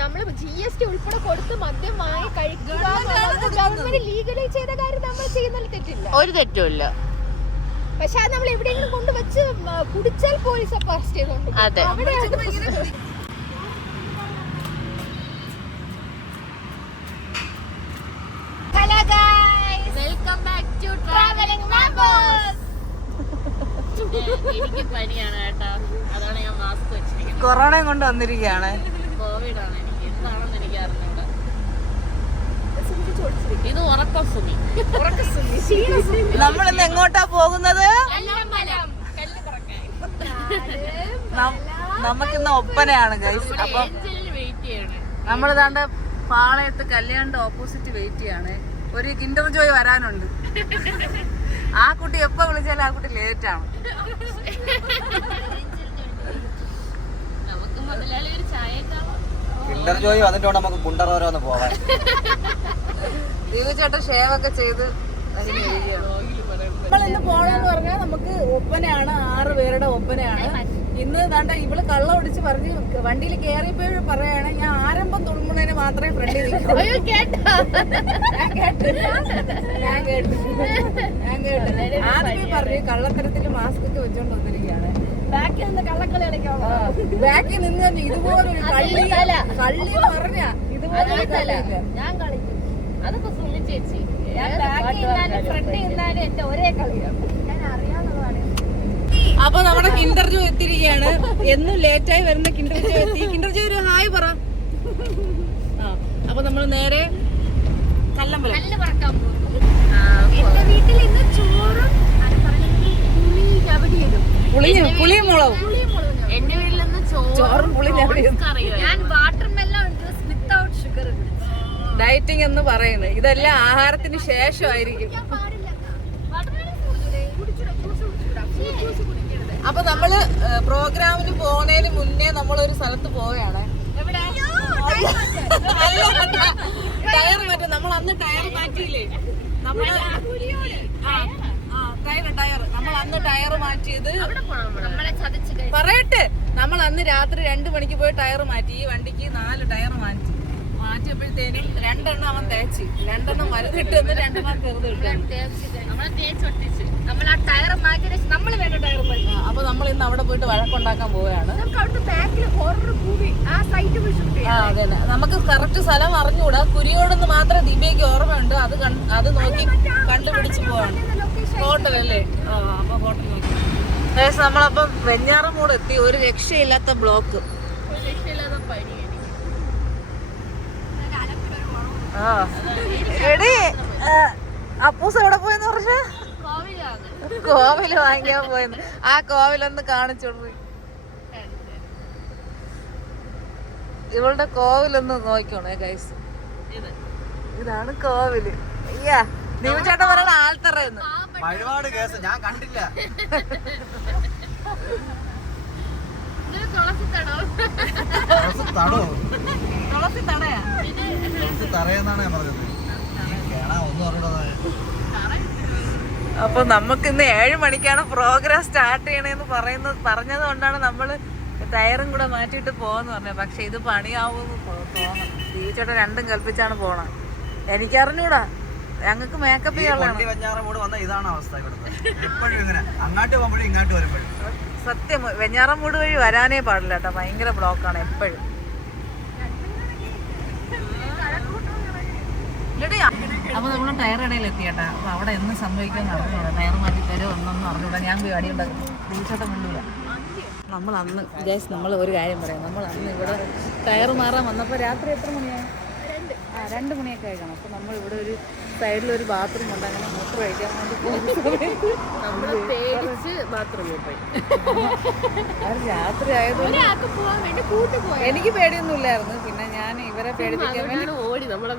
നമ്മള് GST ഉൾപ്പെടെ കൊടുത്ത് മദ്യം വാങ്ങി കഴിക്കുക ഗവൺമെന്റ് ലീഗലൈസ് ചെയ്ത കാര്യം നമ്മൾ ചെയ്യുന്നതിൽ തെറ്റില്ല, ഒരു തെറ്റുമില്ല. പക്ഷെ അത് നമ്മൾ എവിടെയെങ്കിലും കൊണ്ടുവച്ച് കുടിച്ചാൽ പോലീസ് അപ്പൊ അറസ്റ്റ് ചെയ്തോണ്ട് അതെ. എനിക്ക് പനിയാണ് കേട്ടോ, അതാണ് ഞാൻ മാസ്ക് വെച്ചിരിക്കുന്നത്. കൊറോണയും കൊണ്ട് വന്നിരിക്കുകയാണ്. കോവിഡ് ആണ് എനിക്ക്, എന്താണെന്ന് എനിക്ക് അറിഞ്ഞൂടാ. ഇത് ഉറക്കം സുമി. നമ്മളിന്ന് എങ്ങോട്ടാ പോകുന്നത്? നമുക്കിന്ന് ഒപ്പനയാണ് ഗൈസ്. അപ്പൊ നമ്മൾ ദാണ്ട് പാളയത്ത് കല്യാണിന്റെ ഓപ്പോസിറ്റ് വെയിറ്റ് ചെയ്യാണ്. ഒരു കിൻഡർ ജോയ് വരാനുണ്ട്. ആ കുട്ടി എപ്പോ വിളിച്ചാലും ആ കുട്ടി ലേറ്റ് ആണ്. കിൻഡർ ജോയ് വന്നിട്ട് നമുക്ക് കുണ്ടറോരോന്ന് പോവാൻ. ദീപചേട്ടൻ ഷേവ് ഒക്കെ ചെയ്ത് നമ്മൾ ഇന്ന് പോണെന്ന് പറഞ്ഞാൽ നമുക്ക് ഒപ്പനയാണ്, 6 പേരുടെ ഒപ്പനയാണ് ഇന്ന്. ദാണ്ട ഇവള് കള്ളം ഒടിച്ച് പറഞ്ഞ് വണ്ടിയിൽ കയറിയപ്പോഴും പറയാണ്, ഞാൻ ആരംഭം തുളുമ്പുന്നതിന് മാത്രമേ ഫ്രണ്ടിൽ നിൽക്കൂ. ഞാൻ കേട്ടു ആദ്യമേ പറഞ്ഞു കള്ളത്തരത്തില് മാസ്ക് ഒക്കെ വെച്ചോണ്ട് വന്നിരിക്കുകയാണ്. ബാക്കിൽ നിന്ന് തന്നെ ഇതുപോലൊരു കള്ളി പറഞ്ഞ ഇതുപോലെ ഞാൻ കളിക്കും. അതൊക്കെ സുമി ചേച്ചി, ഞാൻ ഫ്രണ്ട് ഇന്നാലും എന്റെ ഒരേ കളിയാണ്, ഞാൻ അറിയാവുന്നതാണ്. അപ്പൊ നമ്മുടെ കിൻഡർ ജോ എത്തിയിരിക്കുകയാണ്. എന്നും ലേറ്റായി വരുന്ന കിൻഡർ ജോ എത്തി. കിൻഡർ ജോ ഒരു ഹായ് പറ. അപ്പൊ നമ്മൾ നേരെ കല്ലമ്പലം പറക്കാൻ പോകും. എന്റെ വീട്ടിൽ ഇന്ന് ചോറും പുളിയും മുളകും. എന്റെ വീട്ടിൽ നിന്ന് ചോറും പുളി ഞാൻ water melon without sugar. Dieting എന്ന് പറയുന്നത് ഇതെല്ലാം ആഹാരത്തിന് ശേഷമായിരിക്കും. അപ്പൊ നമ്മള് പ്രോഗ്രാമിന് പോകുന്നതിന് മുന്നേ നമ്മളൊരു സ്ഥലത്ത് പോവുകയാണ്. ടയർ മാറ്റും. നമ്മൾ അന്ന് ടയർ മാറ്റിയില്ലേ? നമ്മള് ടയർ നമ്മൾ അന്ന് ടയർ മാറ്റിയത് പറയട്ടെ. നമ്മൾ അന്ന് രാത്രി 2 മണിക്ക് പോയി ടയർ മാറ്റി. ഈ വണ്ടിക്ക് 4 ടയർ മാറ്റിയപ്പോഴത്തേനും 2 എണ്ണം അവൻ തേച്ച്, 2 എണ്ണം വലുതിട്ട് 2 എണ്ണം ചെറുത് ഇട്ടു. അപ്പൊ നമ്മൾ ഇന്ന് അവിടെ പോയിട്ട് വഴക്കുണ്ടാക്കാൻ പോവുകയാണ്. അതെ, നമുക്ക് കറക്റ്റ് സ്ഥലം അറിഞ്ഞുകൂടാ. കുരിയോടെന്ന് മാത്രമേ ദീപയ്ക്ക് ഓർമ്മയുണ്ട്. അത് നോക്കി കണ്ടുപിടിച്ച് പോവാണ്. ഹോട്ടലല്ലേ? അപ്പൊ ഹോട്ടൽ നോക്കി നമ്മളപ്പം വെഞ്ഞാറമൂട് എത്തി. ഒരു രക്ഷയില്ലാത്ത ബ്ലോക്ക്. എടി അപ്പൂസ് എവിടെ പോയെന്ന് പറഞ്ഞ? കോവില് വാങ്ങിക്കാൻ പോയെന്ന്. ആ കോവിലൊന്ന് കാണിച്ചോളൂ. ഇവളുടെ കോവിലൊന്ന് നോക്കണേ ഗൈസ്. ഇതാണ് കോവില്. അയ്യാ, ദീപചേട്ടൻ പറയണ ആൾത്തറയെന്ന്. ഒരുപാട് കേസ് ഞാൻ കണ്ടില്ല. തുളസി തടയാ തറയെന്നാണ് ഞാൻ പറഞ്ഞത്. അപ്പൊ നമുക്ക് ഇന്ന് 7 മണിക്കാണ് പ്രോഗ്രാം സ്റ്റാർട്ട് ചെയ്യണേന്ന് പറഞ്ഞത് കൊണ്ടാണ് നമ്മള് ടയറും കൂടെ മാറ്റിയിട്ട് പോവാന്ന് പറഞ്ഞത്. പക്ഷെ ഇത് പണിയാവുമെന്ന് തോന്നണം. ടീച്ചേട്ടൻ 2ഉം കൽപ്പിച്ചാണ് പോണത്. എനിക്കറിഞ്ഞൂടാ, ഞങ്ങൾക്ക് മേക്കപ്പ് ചെയ്യാനുള്ളതാണ്. ഇതാണ് അവസ്ഥ. എപ്പോഴും ഇങ്ങനെ അങ്ങോട്ട് പോകുമ്പോഴും ഇങ്ങോട്ട് വരുമ്പോഴും. സത്യം, വെഞ്ഞാറമൂട് വഴി വരാനേ പാടില്ല കേട്ടോ. ഭയങ്കര ബ്ലോക്കാണ് എപ്പോഴും. അപ്പൊ നമ്മള് ടയർ ഇടയിൽ എത്തിയേട്ടാ. അപ്പൊ അവിടെ എന്ന് സംഭവിക്കുമെന്ന് അറിഞ്ഞൂടാ. ടയർ മാറ്റി തരുമോ എന്നൊന്നും അറിഞ്ഞൂടാ. ഞാൻ പോയി അടി ഉണ്ടാക്കും. ടീച്ചേട്ടൻ കൊണ്ടുവിടാം. നമ്മൾ അന്ന് നമ്മൾ ഒരു കാര്യം പറയാം. നമ്മൾ അന്ന് ഇവിടെ ടയർ മാറാൻ വന്നപ്പോൾ രാത്രി എത്ര മണിയായി? 2 മണിയൊക്കെ ആയിക്കണം. അപ്പോൾ നമ്മൾ ഇവിടെ ഒരു സൈഡിലൊരു ബാത്റൂം ഉണ്ട്. അങ്ങനെ മൂത്രം കഴിക്കാൻ വേണ്ടി ബാത്റൂമിൽ പോയി. അത് രാത്രി ആയതുകൊണ്ട് എനിക്ക് പേടിയൊന്നും ഇല്ലായിരുന്നു. പിന്നെ ഞാൻ ഇവരെ പേടിപ്പിക്കാൻ വേണ്ടി ഓടി നമ്മളെ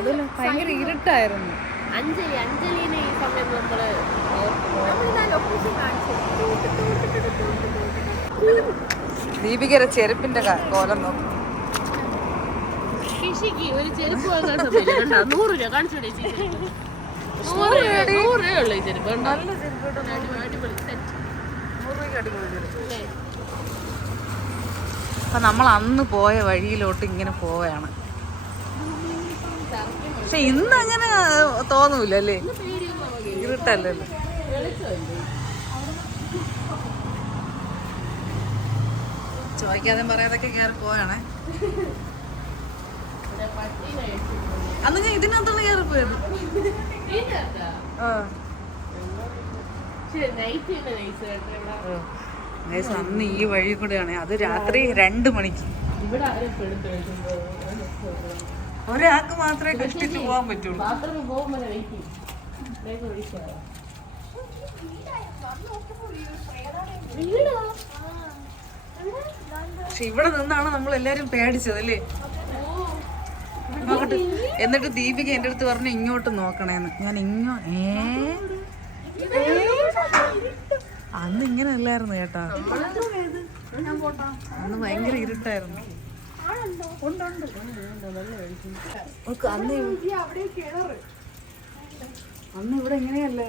അതിൽ ഭയങ്കര ഇരുട്ടായിരുന്നു. അഞ്ജലിനെ ഈ സമയം നമ്മള് ദീപികയുടെ ചെരുപ്പിന്റെ കോലം നോക്കും. ഒരു ചെരുപ്പ് വാങ്ങാൻ സമയം 100 രൂപ കാണിച്ചോടേ. 100 രൂപയുള്ളൂ ഈ ചെരുപ്പ്. നല്ല ചെരുപ്പ്. 100 രൂപയ്ക്ക് അടിപൊളി ചെരുപ്പ്. അപ്പം നമ്മൾ അന്ന് പോയ വഴിയിലോട്ട് ഇങ്ങനെ പോവുകയാണ്. പക്ഷെ ഇന്ന് അങ്ങനെ തോന്നൂല അല്ലേ, ഇരുട്ടല്ലല്ലോ. ചോദിക്കാതെ പറയാതൊക്കെ കയറി പോയാണേ. അന്ന് ഞാൻ ഇതിനകത്താണ് കയറി പോയത്. അന്ന് ഈ വഴി കൂടെയാണ്, അത് രാത്രി 2 മണിക്ക്. ഒരാൾക്ക് മാത്രമേ കഷ്ടിച്ച് പോകാൻ പറ്റുള്ളൂ. പക്ഷെ ഇവിടെ നിന്നാണ് നമ്മൾ എല്ലാരും പേടിച്ചത് അല്ലേ. എന്നിട്ട് ദീപിക എൻ്റെ അടുത്ത് പറഞ്ഞു ഇങ്ങോട്ട് നോക്കണേന്ന്. ഞാൻ അന്ന് ഇങ്ങനെ അല്ലായിരുന്നു കേട്ടാ, അന്ന് ഭയങ്കര ഇരുട്ടായിരുന്നു. അന്ന് ഇവിടെ എങ്ങനെയല്ല,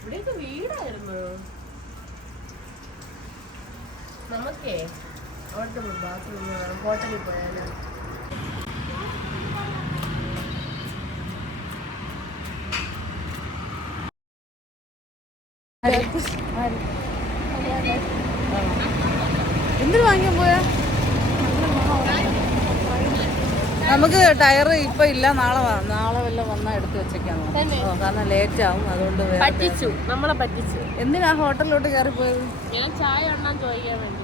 ഇവിടെയൊക്കെ വീടായിരുന്നു. നമുക്കേ അവിടുത്തെ ബാത്റൂം ഹോട്ടലിൽ പോയാലോ? എന്തിനു വാങ്ങിക്കാൻ പോയാ? നമുക്ക് ടയർ ഇപ്പൊ ഇല്ല, നാളെ വല്ല വന്നാൽ എടുത്ത് വെച്ചേക്കാണ്. കാരണം ലേറ്റ് ആവും, അതുകൊണ്ട് പറ്റിച്ചു, നമ്മളെ പറ്റിച്ചു. എന്തിനാ ഹോട്ടലിലോട്ട് കയറി പോയത്? ഞാൻ ചായ ഉണ്ണാൻ ചോദിക്കാൻ വേണ്ടി.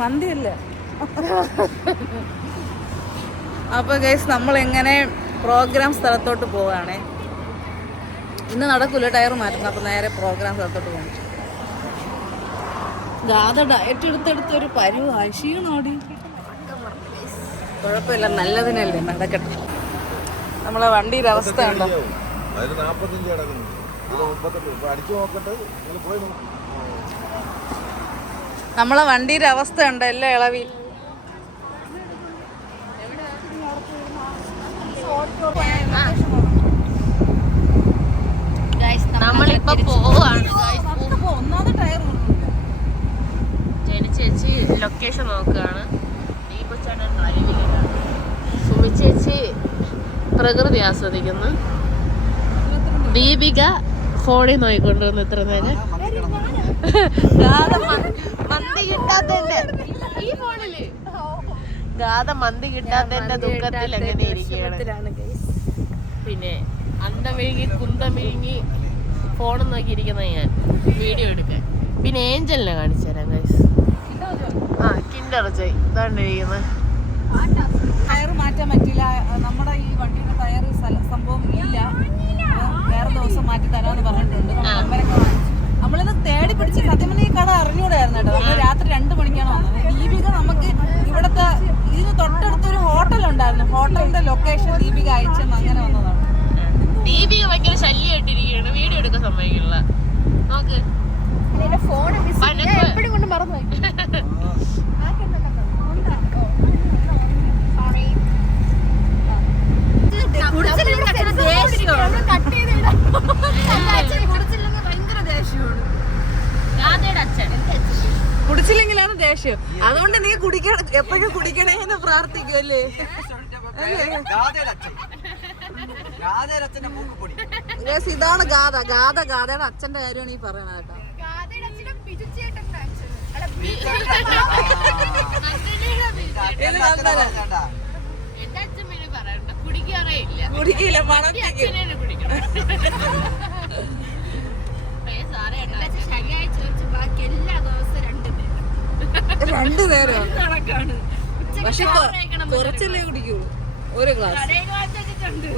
മന്തിയല്ലേ. അപ്പൊ ഗൈസ് നമ്മളെങ്ങനെ പ്രോഗ്രാം സ്ഥലത്തോട്ട് പോവാണേ. ഇന്ന് നടക്കൂല, ടയർ മാറ്റുന്നു. അപ്പൊ നേരെ പ്രോഗ്രാം സ്ഥലത്തോട്ട് പോകും. ഗാഥ ഡയറ്റ് എടുത്തെടുത്ത് ഒരു പരുവായി, ക്ഷീണോടി. കുഴപ്പമില്ല, നല്ലതിനല്ലേ, നടക്കട്ടെ. നമ്മളെ വണ്ടിയുടെ അവസ്ഥ ഉണ്ടോ? നമ്മളെ വണ്ടിയുടെ അവസ്ഥ ഉണ്ട്, എല്ലാം ഇളവി. നമ്മളിപ്പോ പോവാണ്. ഒന്നാമത് ടയർ ചേച്ചി ലൊക്കേഷൻ നോക്കുകയാണ്. ദീപച്ചേട്ടൻ അരുവിലാണ്, സുമി ചേച്ചി പ്രകൃതി ആസ്വദിക്കുന്നു, ദീപിക ഫോണിൽ നോക്കിക്കൊണ്ടുവന്ന് ഇത്ര നേരം. മന്തി കിട്ടാത്തതിന്റെ ഈ ഫോണില് ഗാഥ മന്തി കിട്ടാത്തതിന്റെ ദുഃഖത്തിൽ എങ്ങനെ ഇരിക്കുകയാണ്. പിന്നെ അന്തം വിഴുങ്ങി കുന്തം വിഴുങ്ങി ഫോണും നോക്കിയിരിക്കുന്ന ഞാൻ വീഡിയോ എടുക്കാൻ. പിന്നെ ഏഞ്ചലിനെ കാണിച്ചു തരാം ഗൈസ്. കിൻഡർ ജോയ് ഇതാണ്ട് ഇരിക്കുന്നത്. ടയർ മാറ്റാൻ പറ്റില്ല, നമ്മുടെ ഈ വണ്ടിയുടെ ടയർ സംഭവം ഇല്ല, വേറെ ദിവസം മാറ്റി തരാമെന്ന് പറഞ്ഞിട്ടുണ്ട്. നമ്മളിത് തേടി പിടിച്ച് സത്യം പറഞ്ഞാൽ ഈ കട അറിഞ്ഞൂടായിരുന്നു കേട്ടോ. നമ്മൾ രാത്രി 2 മണിക്കാണ് വന്നത്. ദീപിക നമുക്ക് ഇവിടുത്തെ ഇതിന് തൊട്ടടുത്തൊരു ഹോട്ടലുണ്ടായിരുന്നു, ഹോട്ടലിന്റെ ലൊക്കേഷൻ ദീപിക അയച്ചെന്ന് അങ്ങനെ വന്നതാണ്. ദീപിക ഭയങ്കര ശല്യമായിട്ടിരിക്കുകയാണ്, വീഡിയോ എടുക്കാൻ സമ്മതിക്കില്ല. നോക്ക് കുടിച്ചില്ലെങ്കിലാണ് ദേഷ്യം. അതുകൊണ്ട് നീ കുടിക്കണം, എപ്പോഴും കുടിക്കണേന്ന് പ്രാർത്ഥിക്കുമല്ലേ. ഇതാണ് ഗാഥ. ഗാഥയുടെ അച്ഛന്റെ കാര്യമാണ് ഈ പറയണത് കേട്ടോ. കുടിക്കില്ല, പണം രണ്ടു നേരം പക്ഷെ കുറച്ചല്ലേ കുടിക്കുള്ളൂ, ഒരു ഗ്ലാസ്,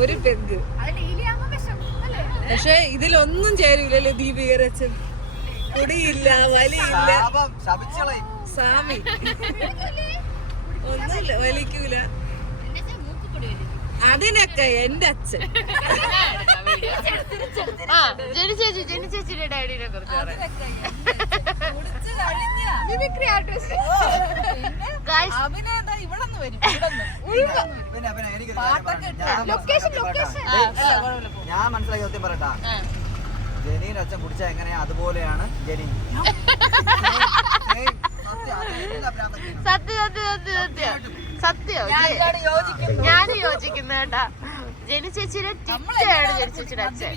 ഒരു പെഗ്. പക്ഷെ ഇതിലൊന്നും ചേരൂലല്ലേ ദീപികയുടെ അച്ഛൻ. കുടിയില്ല, വലിയില്ല, സാമി ഒന്നുമില്ല, വലിക്കൂല. അതിനൊക്കെ എന്റെ അച്ഛൻ. ജനിച്ചേച്ചിയുടെ ഡാഡിനെ കുറിച്ച് ഞാൻ മനസ്സിലാക്കി സത്യം പറയട്ടാ, ജനീന്റെ അച്ഛൻ കുടിച്ചാൽ എങ്ങനെയാ അതുപോലെയാണ് ജനി. സത്യം ഞാൻ യോജിക്കുന്നു കേട്ടാ. ജനി ചേച്ചിയുടെ ടിറ്റാണ് ജനി ചേച്ചിയുടെ അച്ഛൻ.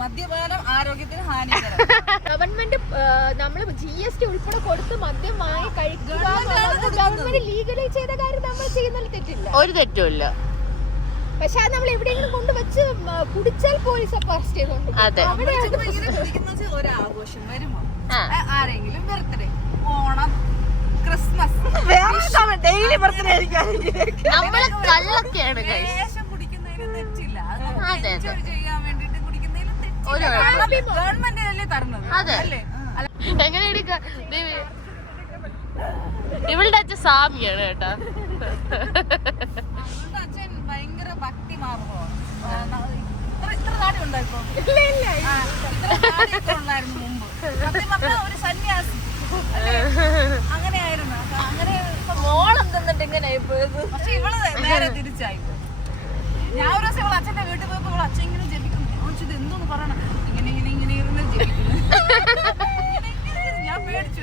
മദ്യപാനം ആരോഗ്യത്തിന് ഹാനികരം. ഗവൺമെന്റ് നമ്മള് GST ഉൾപ്പെടെ കൊടുത്ത് മദ്യം വാങ്ങി കഴിക്കുക ഗവൺമെന്റ് ലീഗലൈസ് ചെയ്ത കാര്യം നമ്മൾ ചെയ്യുന്നതിൽ തെറ്റില്ല, ഒരു തെറ്റുമില്ല. പക്ഷെ അത് നമ്മൾ എവിടെയെങ്കിലും കൊണ്ടുവച്ച് കുടിച്ചാൽ പോലീസ് അറസ്റ്റ് ചെയ്തോണ്ട് ഒരാഘോഷം വരുമ്പോ ആരെങ്കിലും birthday, Onam, Christmas, daily birthday നമ്മള് കള്ളൊക്കെയാണ് കുടിക്കുന്നതിന് തെറ്റില്ല. അതെ ചെയ്യാൻ വേണ്ടിട്ട് കുടിക്കുന്നതിന് ഒരു ഗവൺമെന്റ് അല്ലേ തരുന്നത്. അതെ. എങ്ങനെ ഇവളുടെ അച്ഛൻ സ്വാമിയാണ് കേട്ടാ. അച്ഛൻ ഭയങ്കര ഭക്തി മാർഗമാണ്. ഇത്ര താടി ഉണ്ടായിപ്പോ ഉണ്ടായിരുന്നു മുമ്പ്. സത്യം പറഞ്ഞാൽ ഒരു സന്യാസി അങ്ങനെയായിരുന്നു. അങ്ങനെ മോളം തിന്നിട്ട് ഇങ്ങനെ പക്ഷെ ഇവള് നേരെ തിരിച്ചായി. ഞാൻ ഒരു ദിവസം ഇവളെ അച്ഛന്റെ വീട്ടിൽ പോയപ്പോ ഇവളെ അച്ഛൻ ഇങ്ങനെ ജപിക്കുന്നു. ഇത് എന്തോന്ന് പറയണം, ഇങ്ങനെ ഇങ്ങനെ ഇങ്ങനെ ഇരുന്ന് ജപിക്കുന്നു. ഞാൻ പേടിച്ചു.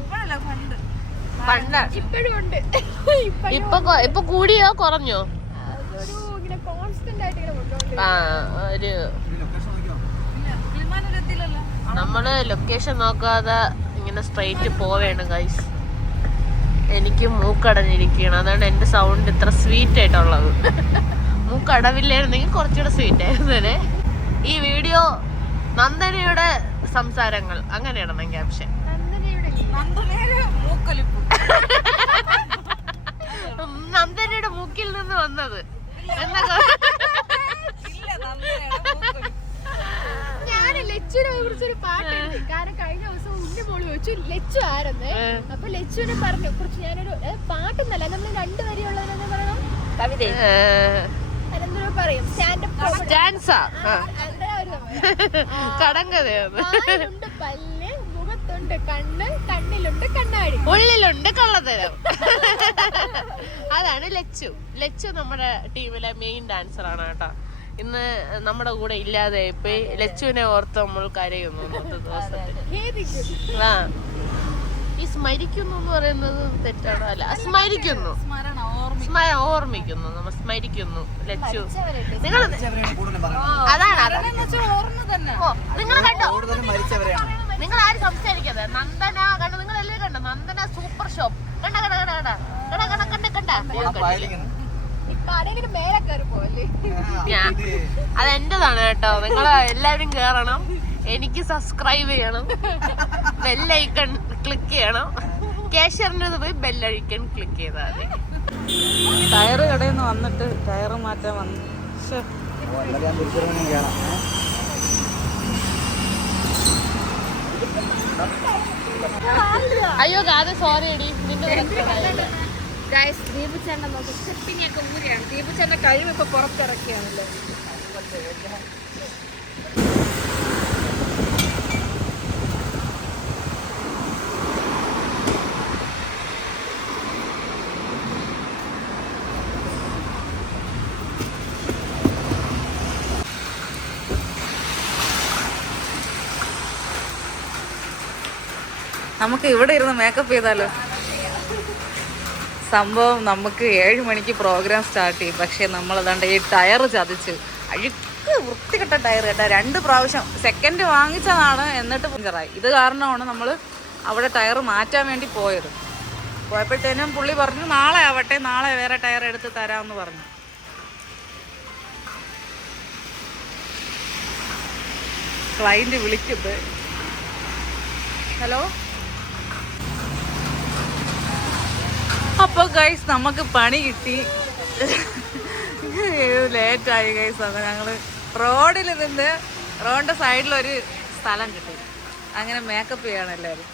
ഇപ്പോഴല്ല പണ്ട് ഇപ്പോഴും ഉണ്ട്. ഇപ്പൊ കൂടിയോ കുറഞ്ഞോ? ഇങ്ങനെ കോൺസ്റ്റന്റ് ആയിട്ട് ഇങ്ങനെ കൊണ്ടുപോകും. ഒരു വിമാനത്തിലല്ലോ നമ്മള് ലൊക്കേഷൻ നോക്കാതെ ഇങ്ങനെ സ്ട്രൈറ്റ് പോവേണം ഗൈസ്. എനിക്ക് മൂക്കടഞ്ഞിരിക്കുകയാണ്, അതാണ് എന്റെ സൗണ്ട് ഇത്ര സ്വീറ്റ് ആയിട്ടുള്ളത്. മൂക്കടവില്ലായിരുന്നെങ്കിൽ കുറച്ചുകൂടെ സ്വീറ്റ് ആയിരുന്നേ. ഈ വീഡിയോ നന്ദനയുടെ സംസാരങ്ങൾ അങ്ങനെയാണ് ക്യാപ്ഷൻ. നന്ദനയുടെ മൂക്കിൽ നിന്ന് വന്നത് ഞാൻ ലച്ചുവിനെ കുറിച്ചൊരു പാട്ട് എഴുതി. കാരണം കഴിഞ്ഞ ദിവസം ഉന്റെ മോള് ചോദിച്ചു ലച്ചു ആരെന്ന്. അപ്പൊ ലച്ചുവിനെ പറഞ്ഞു കുറിച്ച് ഞാനൊരു പാട്ടെന്നല്ല, നമ്മൾ 2 വരിയുള്ളതെന്ന് പറയണം, കവിത അതെന്തോ പറയും, സ്റ്റാൻഡപ്പ് ഡാൻസാ കടങ്കഥയുണ്ട്, പല്ല്, മുഖത്തുണ്ട് കണ്ണ്, കണ്ണിലുണ്ട് കണ്ണാടി, ഉള്ളിലുണ്ട് കള്ളത്തരം. അതാണ് ലച്ചു. ലച്ചു നമ്മുടെ ടീമിലെ മെയിൻ ഡാൻസർ ആണ് കേട്ടോ. ഇന്ന് നമ്മുടെ കൂടെ ഇല്ലാതെ ഇപ്പൊ ലച്ചുവിനെ ഓർത്ത് നമ്മൾ കരയുന്നു ഇന്നത്തെ ദിവസത്തിൽ. ഈ സ്മരിക്കുന്നു എന്ന് പറയുന്നത് തെറ്റാണോ? അല്ല, സ്മരിക്കുന്നു, ഓർമ്മിക്കുന്നു, നമ്മൾ സ്മരിക്കുന്നു ലച്ചു. നിങ്ങൾ അതാണ് നിങ്ങൾ കണ്ടോ? നിങ്ങൾ ആരും സംസാരിക്കാതെ നന്ദന കണ്ടോ? നിങ്ങൾ എല്ലാവരും കണ്ടോ? നന്ദന സൂപ്പർ ഷോപ്പ് കണ്ട കണ്ട കണ്ട കണ്ട കണ്ട കണ്ട കണ്ട. മേലെ കയറി പോവല്ലേ? അതെന്റേതാണ് കേട്ടോ. നിങ്ങൾ എല്ലാവരും കേറണം, എനിക്ക് സബ്സ്ക്രൈബ് ചെയ്യണം, ബെല്ലൈക്കൺ ക്ലിക്ക് ചെയ്യണം. കേശറിൻ്റെ പോയി ബെല്ലൈക്കൺ ക്ലിക്ക് ചെയ്താൽ മതി. ടയറ് കടയിൽ നിന്ന് വന്നിട്ട് ടയറ് മാറ്റാൻ വന്നു. അയ്യോ ഗാഥ സോറി എടി, നിന്റെ ദീപുച്ചേട്ടൻ നോക്കി സ്റ്റെപ്പിംഗ് ഒക്കെ ഊരിയാണ്. ദീപുച്ചേട്ടന്റെ കഴിവ് ഇപ്പൊ പുറത്തിറക്കിയാണല്ലോ. നമുക്ക് ഇവിടെ ഇരുന്ന് മേക്കപ്പ് ചെയ്താലോ? സംഭവം നമുക്ക് 7 മണിക്ക് പ്രോഗ്രാം സ്റ്റാർട്ട് ചെയ്യും. പക്ഷേ നമ്മളതാണ്ട് ഈ ടയർ ചതിച്ച്, അഴുക്ക് വൃത്തികെട്ട ടയർ കേട്ടോ. 2 പ്രാവശ്യം സെക്കൻഡ് വാങ്ങിച്ചതാണ്, എന്നിട്ട് പഞ്ചറായി. ഇത് കാരണമാണ് നമ്മൾ അവിടെ ടയർ മാറ്റാൻ വേണ്ടി പോയത്. പോയപ്പോഴത്തേനും പുള്ളി പറഞ്ഞു നാളെ ആവട്ടെ, നാളെ വേറെ ടയർ എടുത്ത് തരാമെന്ന് പറഞ്ഞു. ക്ലൈൻറ്റ് വിളിക്കുന്നത്. ഹലോ. അപ്പോൾ ഗൈസ് നമുക്ക് പണി കിട്ടി. ലേറ്റായി ഗൈസ്. അപ്പോൾ ഞങ്ങൾ റോഡിൽ നിന്ന് റോഡിൻ്റെ സൈഡിലൊരു സ്ഥലം കിട്ടി. അങ്ങനെ മേക്കപ്പ് ചെയ്യണം എല്ലാവരും.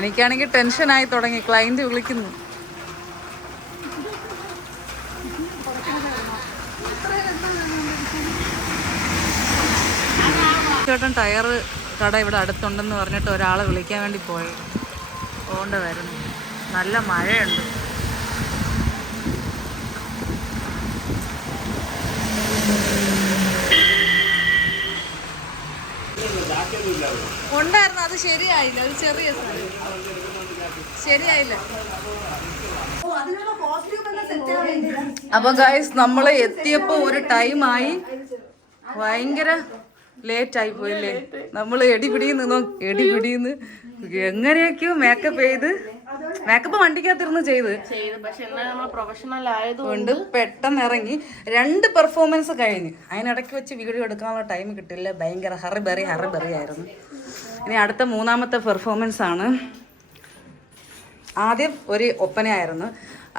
എനിക്കാണെങ്കിൽ ടെൻഷനായി തുടങ്ങി, ക്ലൈൻറ്റ് വിളിക്കുന്നു. ചേട്ടൻ ടയർ കട ഇവിടെ അടുത്തുണ്ടെന്ന് പറഞ്ഞിട്ട് ഒരാളെ വിളിക്കാൻ വേണ്ടി പോയി. പോകേണ്ട വരുന്നു. നല്ല മഴയുണ്ട്. ശരിയായില്ല, അത് ചെറിയ സാധനം ശരിയായില്ല. അപ്പൊ ഗൈസ് നമ്മള് എത്തിയപ്പോ ഒരു ടൈമായി, ഭയങ്കര ലേറ്റ് ആയി പോയില്ലേ. നമ്മള് എടിപിടിന്ന് എങ്ങനെയൊക്കെയോ മേക്കപ്പ് ചെയ്ത്, മേക്കപ്പ് വണ്ടിക്കകത്തിരുന്ന് ചെയ്ത് പക്ഷെ നമ്മൾ പ്രൊഫഷണൽ ആയതുകൊണ്ട് പെട്ടെന്ന് ഇറങ്ങി. 2 പെർഫോമൻസ് കഴിഞ്ഞ് അതിനിടയ്ക്ക് വെച്ച് വീഡിയോ എടുക്കാനുള്ള ടൈം കിട്ടില്ല. ഭയങ്കര ഹറിബറി ആയിരുന്നു. ഇനി അടുത്ത 3ാമത്തെ പെർഫോമൻസ് ആണ്. ആദ്യം ഒരു ഒപ്പനയായിരുന്നു,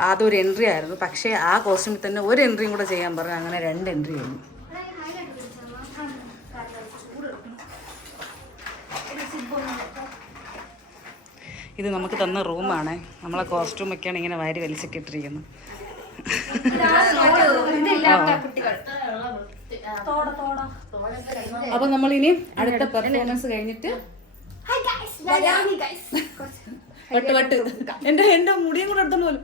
അതൊരു എൻട്രി ആയിരുന്നു. പക്ഷേ ആ കോസ്റ്റ്യൂമിൽ തന്നെ ഒരു എൻട്രിയും കൂടെ ചെയ്യാൻ പറഞ്ഞു. അങ്ങനെ 2 എൻട്രി കഴിഞ്ഞു. ഇത് നമുക്ക് തന്ന റൂമാണ്. നമ്മളെ കോസ്റ്റ്യൂമൊക്കെയാണ് ഇങ്ങനെ വാരി വലിച്ചൊക്കെ ഇട്ടിരിക്കുന്നത്. അപ്പൊ നമ്മളിനി അടുത്ത പെർഫോമൻസ് കഴിഞ്ഞിട്ട് എന്റെ മുടിയും കൂടെ എടുത്തോണ്ട് പോലും.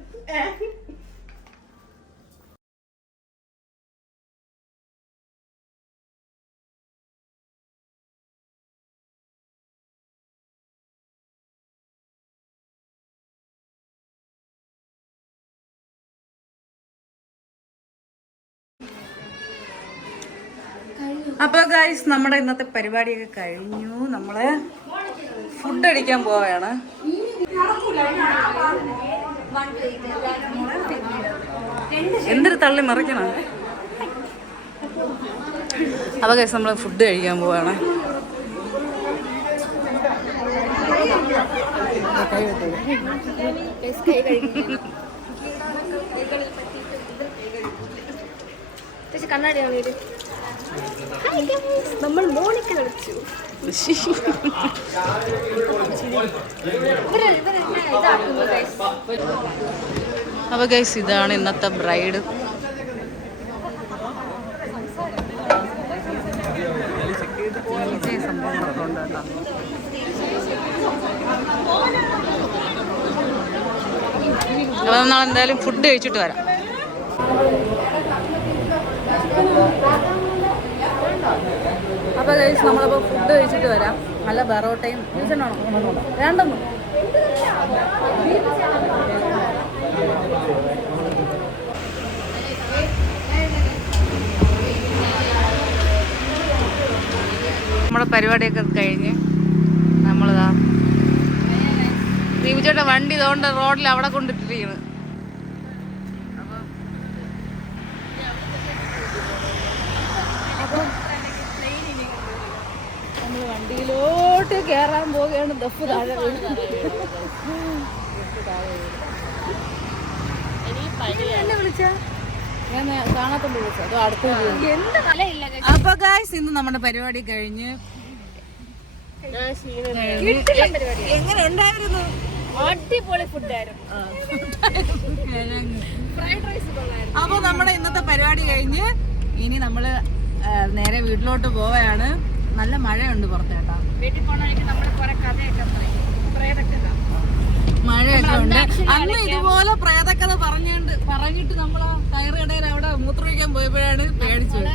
അപ്പൊ ഗൈസ് നമ്മുടെ ഇന്നത്തെ പരിപാടിയൊക്കെ കഴിഞ്ഞു. നമ്മള് ഫുഡ് അടിക്കാൻ പോവുകയാണ്. എന്തൊരു തള്ളി മറിക്കണം. അപ്പൊ ഗൈസ് നമ്മള് ഫുഡ് കഴിക്കാൻ പോവാണ്. കണ്ണാടിയാണ് നമ്മൾ മോണിക്ക കളിച്ചു. അപ്പൊ ഗൈസ് ഇതാണ് ഇന്നത്തെ ബ്രൈഡ്. സംഭവങ്ങളൊക്കെ ഉണ്ട് കേട്ടോ. അപ്പൊ നമ്മളെന്തായാലും ഫുഡ് കഴിച്ചിട്ട് വരാം. അപ്പൊ ഗൈസ് നമ്മളപ്പോൾ ഫുഡ് കഴിച്ചിട്ട് വരാം. നല്ല ബറോട്ടയും വേണ്ടോ? വേണ്ടെന്നു നമ്മുടെ പരിപാടിയൊക്കെ കഴിഞ്ഞ് നമ്മളിതാ ദീപിച്ചേട്ട വണ്ടി ഇതുകൊണ്ട് റോഡിൽ അവിടെ കൊണ്ടിട്ടിരിക്കുന്നത്. നമ്മൾ വണ്ടിയിലോട്ട് കയറാൻ പോവുകയാണ്. ദഫ് താഴെ എന്നെ വിളിച്ച ഞാൻ കാണാത്തോണ്ട് വിളിച്ചു. അതോ അടുത്ത. അപ്പൊ ഗൈസ് ഇന്ന് നമ്മുടെ പരിപാടി കഴിഞ്ഞ് എങ്ങനെ ഉണ്ടായിരുന്നു? അടിപൊളി ഫുഡായിരുന്നു. അപ്പൊ നമ്മുടെ ഇന്നത്തെ പരിപാടി കഴിഞ്ഞ് ഇനി നമ്മള് നേരെ വീട്ടിലോട്ട് പോവുകയാണ്. നല്ല മഴയുണ്ട് പുറത്ത് കേട്ടോ. വീട്ടിൽ പോകണമെങ്കിൽ നമ്മൾ കുറെ കഥയൊക്കെ പറയും. മഴയൊക്കെ ഉണ്ട്. അന്ന് ഇതുപോലെ പ്രേതക്കഥ പറഞ്ഞിട്ട് നമ്മൾ ടയർ കടയിൽ അവിടെ മൂത്രമൊഴിക്കാൻ പോയപ്പോഴാണ് പേടിച്ചത്.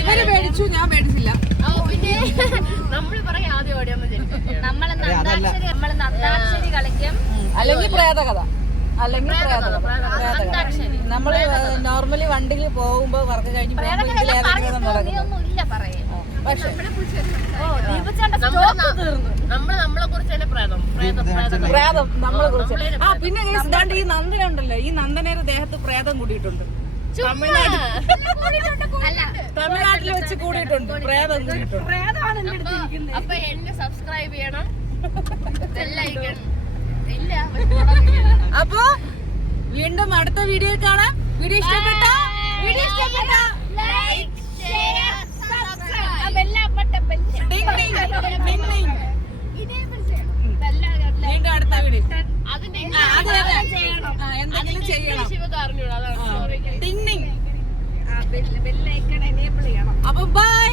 ഇവര് പേടിച്ചു, ഞാൻ പേടിച്ചില്ല. പിന്നെ നമ്മള് പറയാം ആദ്യം നമ്മള് കളിക്കും. അല്ലെങ്കിൽ പ്രേതകഥ, അല്ലെങ്കിൽ നമ്മള് നോർമലി വണ്ടിയിൽ പോകുമ്പോ വർക്ക് കഴിഞ്ഞ് പക്ഷെ നമ്മളെ കുറിച്ച് പ്രേതം നമ്മളെ കുറിച്ച്. ആ പിന്നെ ഈ നന്ദന ഉണ്ടല്ലോ, ഈ നന്ദനയുടെ ദേഹത്ത് പ്രേതം കൂടിയിട്ടുണ്ട്. തമിഴ്നാട്ടിൽ വെച്ച് കൂടിയിട്ടുണ്ട്, പ്രേതം കൂടിയിട്ടുണ്ട്. അപ്പൊ എന്നെ സബ്സ്ക്രൈബ് ചെയ്യണം. അപ്പൊ വീണ്ടും അടുത്ത വീഡിയോ കാണാം. വീഡിയോ ഇഷ്ടപ്പെട്ട വീണ്ടും അടുത്ത വീഡിയോ എന്തെങ്കിലും ചെയ്യണം. അപ്പൊ ബൈ.